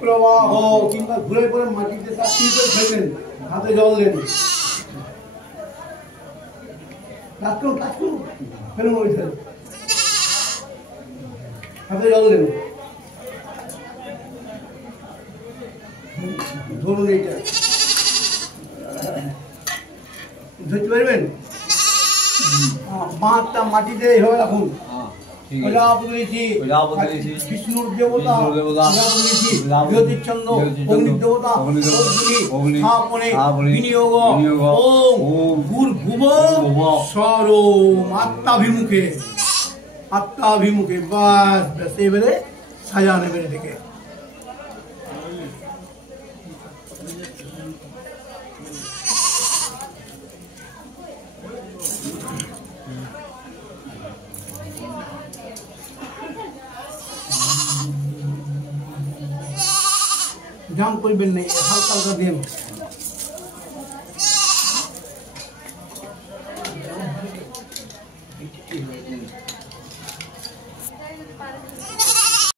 প্রবাহ কিংবা ঘুরে পড়ে মাটিতে তার টিউবওয়েল ফেলবেন, হাতে জল দেন, ফেলুন ওই হাতে জল দেন, ধরুন এইটা ধরতে পারবেন। বাঁধটা মাটিতে এইভাবে রাখুন। বিষ্ণুর দেবতা জ্যোতির্চন্দ্র অগ্নির দেবতা বিনিয়োগ ভূর্ভুবঃ স্বরম আত্মাভিমুখে, আত্মাভিমুখে। বাস ব্যাস এবারে সাজা নেবেন এটাকে। জাম করবেন না, হালকা হালকা দেন।